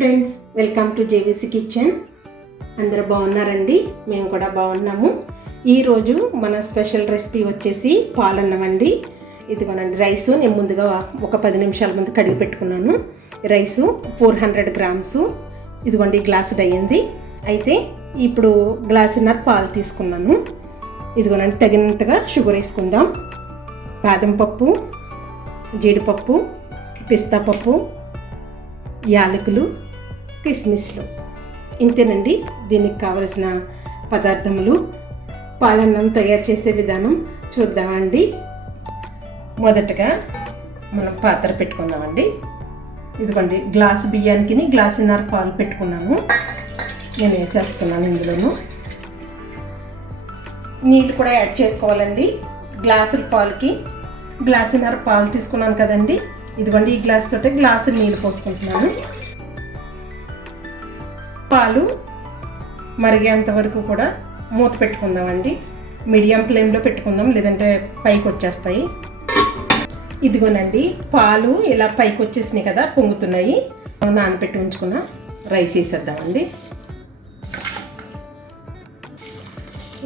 Friends, welcome to JVC kitchen. అందరూ బాగున్నారండి? మేము కూడా బాగున్నాము. ఈరోజు మన స్పెషల్ రెసిపీ వచ్చేసి పాలన్నం అండి. ఇదిగోనండి రైసు. నేను ముందుగా ఒక 10 నిమిషాల ముందు కడిగి పెట్టుకున్నాను. Rice 400 grams. ఇదిగోండి గ్లాసుడ్ అయ్యింది. అయితే ఇప్పుడు గ్లాసున్నర పాలు తీసుకున్నాను. ఇదిగోనండి తగినంతగా షుగర్ వేసుకుందాం. బాదం పప్పు, జీడిపప్పు, పిస్తా పప్పు, యాలకులు, కిస్మిస్లు. ఇంతేనండి దీనికి కావలసిన పదార్థములు. పాలన్నం తయారు చేసే విధానం చూద్దామండి. మొదటగా మనం పాత్ర పెట్టుకుందామండి. ఇదిగోండి గ్లాసు బియ్యానికి గ్లాసున్నర పాలు పెట్టుకున్నాను. నేను వేసేస్తున్నాను. ఇందులోను నీళ్ళు కూడా యాడ్ చేసుకోవాలండి. గ్లాసుల పాలకి గ్లాసున్నర పాలు తీసుకున్నాను కదండి. ఇదిగోండి ఈ గ్లాస్ తోటి గ్లాసు నీళ్ళు పోసుకుంటున్నాను. పాలు మరిగేంత వరకు కూడా మూత పెట్టుకుందామండి. మీడియం ఫ్లేమ్లో పెట్టుకుందాం, లేదంటే పైకి వచ్చేస్తాయి. ఇదిగోనండి పాలు ఇలా పైకి వచ్చేసినాయి కదా, పొంగుతున్నాయి. నానబెట్టి ఉంచుకున్న రైస్ వేసేద్దామండి.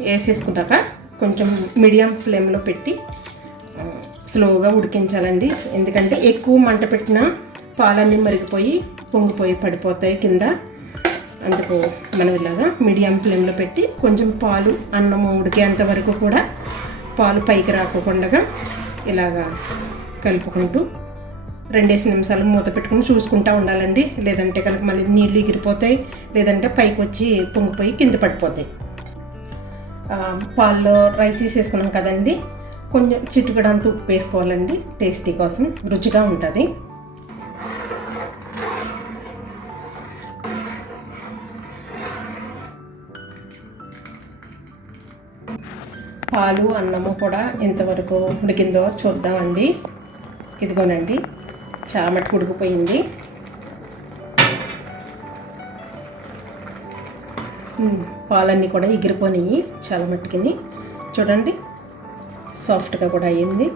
వేసేసుకున్నాక కొంచెం మీడియం ఫ్లేమ్లో పెట్టి స్లోగా ఉడికించాలండి. ఎందుకంటే ఎక్కువ మంట పెట్టినా పాలన్నీ మరిగిపోయి పొంగిపోయి పడిపోతాయి కింద. అందుకు మనం ఇలాగా మీడియం ఫ్లేమ్లో పెట్టి కొంచెం పాలు అన్నం ఉడికేంత వరకు కూడా పాలు పైకి రాకుండా ఇలాగా కలుపుకుంటూ 2 నిమిషాలు మూత పెట్టుకుని చూసుకుంటూ ఉండాలండి. లేదంటే కనుక మళ్ళీ నీళ్ళు ఎగిరిపోతాయి, లేదంటే పైకి వచ్చి పొంగిపోయి కింద పడిపోతాయి. పాల్లో రైస్ వేసేసుకున్నాం కదండి, కొంచెం చిటికెడంత ఉప్పు వేసుకోవాలండి. టేస్టీ కోసం, రుచిగా ఉంటుంది. పాలు అన్నము కూడా ఎంతవరకు ఉడికిందో చూద్దామండి. ఇదిగోనండి చాలా మట్టుకు ఉడికిపోయింది. పాలన్నీ కూడా ఎగిరిపోయినాయి చాలా మట్టుకిని. చూడండి సాఫ్ట్గా కూడా అయ్యింది.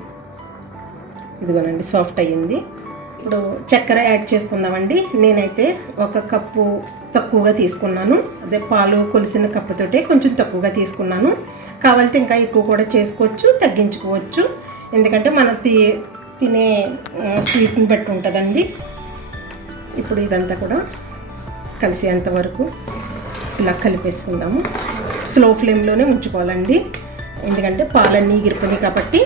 ఇదిగోనండి సాఫ్ట్ అయ్యింది. ఇప్పుడు చక్కెర యాడ్ చేసుకుందామండి. నేనైతే 1 కప్పు తక్కువగా తీసుకున్నాను. అదే పాలు కొలిసిన కప్పుతోటే కొంచెం తక్కువగా తీసుకున్నాను. కావాలితే ఇంకా ఎక్కువ కూడా చేసుకోవచ్చు, తగ్గించుకోవచ్చు. ఎందుకంటే మనం తినే స్వీట్ని బట్టి ఉంటుందండి. ఇప్పుడు ఇదంతా కూడా కలిసేంత వరకు ఇలా కలిపేసుకుందాము. స్లో ఫ్లేమ్లోనే ఉంచుకోవాలండి. ఎందుకంటే పాలన్నీ ఎగిరిపోయినాయి కాబట్టి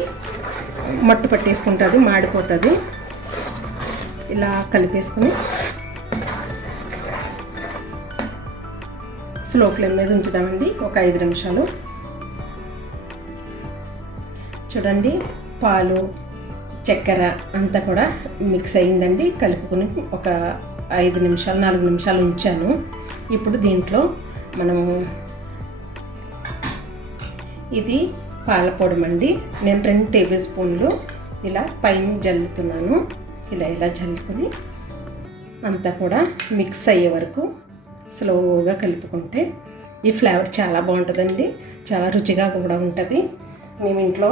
మట్టు పట్టేసుకుంటుంది, మాడిపోతుంది. ఇలా కలిపేసుకుని స్లో ఫ్లేమ్ మీద ఉంచుదామండి ఒక 5 నిమిషాలు. చూడండి పాలు చక్కెర అంతా కూడా మిక్స్ అయ్యిందండి. కలుపుకొని ఒక 5 నిమిషాలు 4 నిమిషాలు ఉంచాను. ఇప్పుడు దీంట్లో మనము ఇది పాలపొడమండి. నేను 2 టేబుల్ స్పూన్లు ఇలా పైన జల్లుతున్నాను. ఇలా జల్లుకొని అంతా కూడా మిక్స్ అయ్యే వరకు స్లోగా కలుపుకుంటే ఈ ఫ్లేవర్ చాలా బాగుంటుందండి. చాలా రుచిగా కూడా ఉంటుంది. మేము ఇంట్లో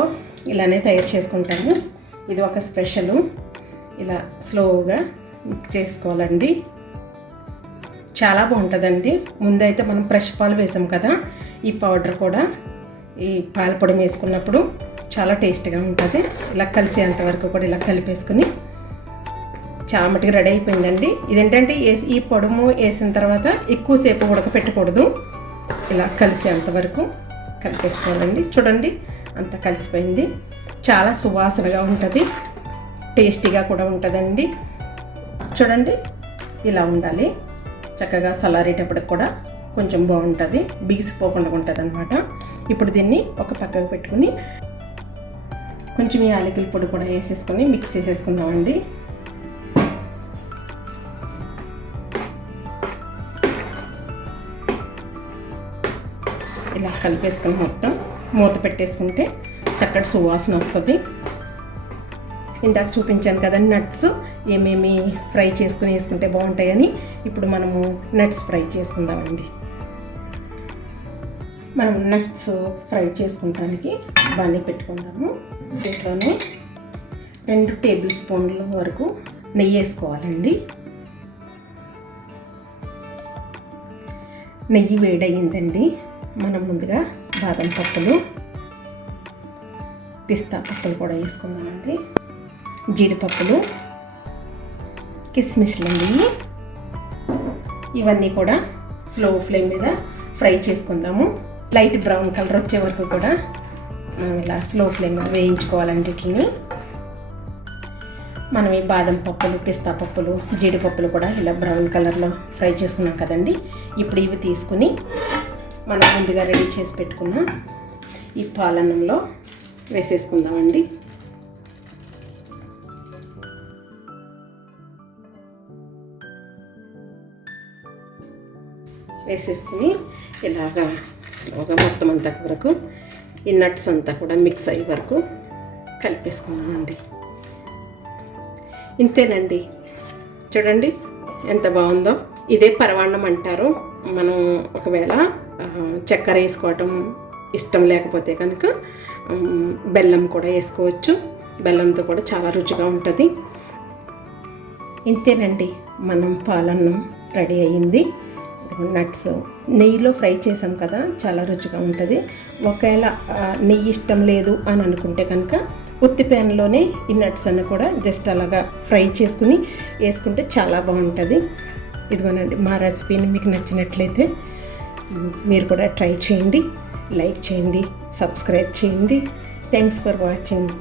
ఇలానే తయారు చేసుకుంటాము. ఇది ఒక స్పెషల్. ఇలా స్లోగా మిక్స్ చేసుకోవాలండి. చాలా బాగుంటుందండి. ముందైతే మనం ఫ్రెష్ పాలు వేసాం కదా, ఈ పౌడర్ కూడా ఈ పాలపొడి వేసుకున్నప్పుడు చాలా టేస్ట్గా ఉంటుంది. ఇలా కలిసేంత వరకు కూడా ఇలా కలిపేసుకుని చాలా మటుకు రెడీ అయిపోయిందండి. ఇదేంటంటే ఈ పొడుము వేసిన తర్వాత ఎక్కువసేపు ఉడకపెట్టకూడదు. ఇలా కలిసేంత వరకు కలిపేసుకోవాలండి. చూడండి అంతా కలిసిపోయింది. చాలా సువాసనగా ఉంటుంది, టేస్టీగా కూడా ఉంటుందండి. చూడండి ఇలా ఉండాలి. చక్కగా చల్లారేటప్పటికి కూడా కొంచెం బాగుంటుంది, బిగిసిపోకుండా ఉంటుంది అన్నమాట. ఇప్పుడు దీన్ని ఒక పక్కకు పెట్టుకుని కొంచెం యాలకుల పొడి కూడా వేసేసుకొని మిక్స్ చేసేసుకుందామండి. ఇలా కలిపేసుకొని మొత్తం మూత పెట్టేసుకుంటే చక్కటి సువాసన వస్తుంది. ఇందాక చూపించాను కదండి నట్స్ ఏమేమి ఫ్రై చేసుకుని వేసుకుంటే బాగుంటాయని. ఇప్పుడు మనము నట్స్ ఫ్రై చేసుకుందామండి. మనం నట్స్ ఫ్రై చేసుకుంటానికి బాగానే పెట్టుకుందాము. దీంట్లోనే 2 టేబుల్ స్పూన్ల వరకు నెయ్యి వేసుకోవాలండి. నెయ్యి వేడయిందండి. మనం ముందుగా బాదం పప్పులు, పిస్తా పప్పులు కూడా వేసుకుందామండి. జీడిపప్పులు, కిస్మిస్లండి. ఇవన్నీ కూడా స్లో ఫ్లేమ్ మీద ఫ్రై చేసుకుందాము. లైట్ బ్రౌన్ కలర్ వచ్చే వరకు కూడా మనం ఇలా స్లో ఫ్లేమ్ మీద వేయించుకోవాలండి. వీటిని మనం ఈ బాదం పప్పులు, పిస్తా పప్పులు, జీడిపప్పులు కూడా ఇలా బ్రౌన్ కలర్లో ఫ్రై చేసుకున్నాం కదండి. ఇప్పుడు ఇవి తీసుకుని మనం ముందుగా రెడీ చేసి పెట్టుకున్న ఈ పాలన్నంలో వేసేసుకుందామండి. వేసేసుకుని ఇలాగా స్లోగా మొత్తం అంతా వరకు ఈ నట్స్ అంతా కూడా మిక్స్ అయ్యే వరకు కలిపేసుకున్నామండి. ఇంతేనండి, చూడండి ఎంత బాగుందో. ఇదే పరవాన్నం అంటారు. మనం ఒకవేళ చక్కెర వేసుకోవటం ఇష్టం లేకపోతే కనుక బెల్లం కూడా వేసుకోవచ్చు. బెల్లంతో కూడా చాలా రుచిగా ఉంటుంది. ఇంతేనండి, మనం పాలన్నం రెడీ అయ్యింది. నట్స్ నెయ్యిలో ఫ్రై చేసాం కదా, చాలా రుచిగా ఉంటుంది. ఒకవేళ నెయ్యి ఇష్టం లేదు అని అనుకుంటే కనుక ఉత్తి ప్యాన్లోనే ఈ నట్స్ అన్ని కూడా జస్ట్ అలాగా ఫ్రై చేసుకుని వేసుకుంటే చాలా బాగుంటుంది. ఇదిగోనండి, మా రెసిపీని మీకు నచ్చినట్లయితే మీరు కూడా ట్రై చేయండి, లైక్ చేయండి, సబ్స్క్రైబ్ చేయండి. Thanks for watching.